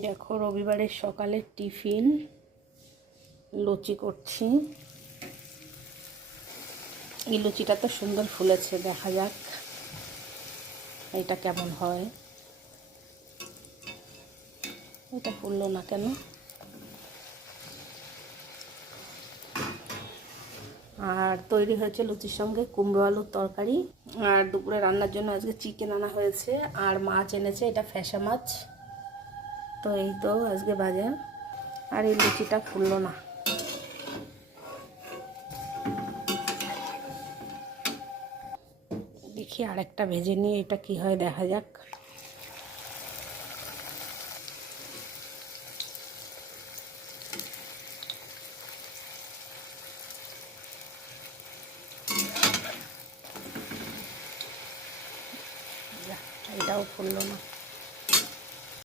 দেখো রবিবারের সকালের টিফিন লুচি করছি। এই লুচিটা তো সুন্দর ফুলেছে, দেখা যাক এটা কেমন হয়। এটা ফুললো না কেন? আর তৈরি হয়েছে লুচির সঙ্গে কুমড়ো আলুর তরকারি। আর দুপুরে রান্নার জন্য আজকে চিকেন আনা হয়েছে, আর মাছ এনেছে, এটা ফ্যাসা মাছ। তো এই তো আজকে বাজার। আর এই লুচিটা ফুললো না। দেখি আরেকটা ভেজে নিয়ে এটা কি হয়, দেখা যাক। এটাও ফুললো না।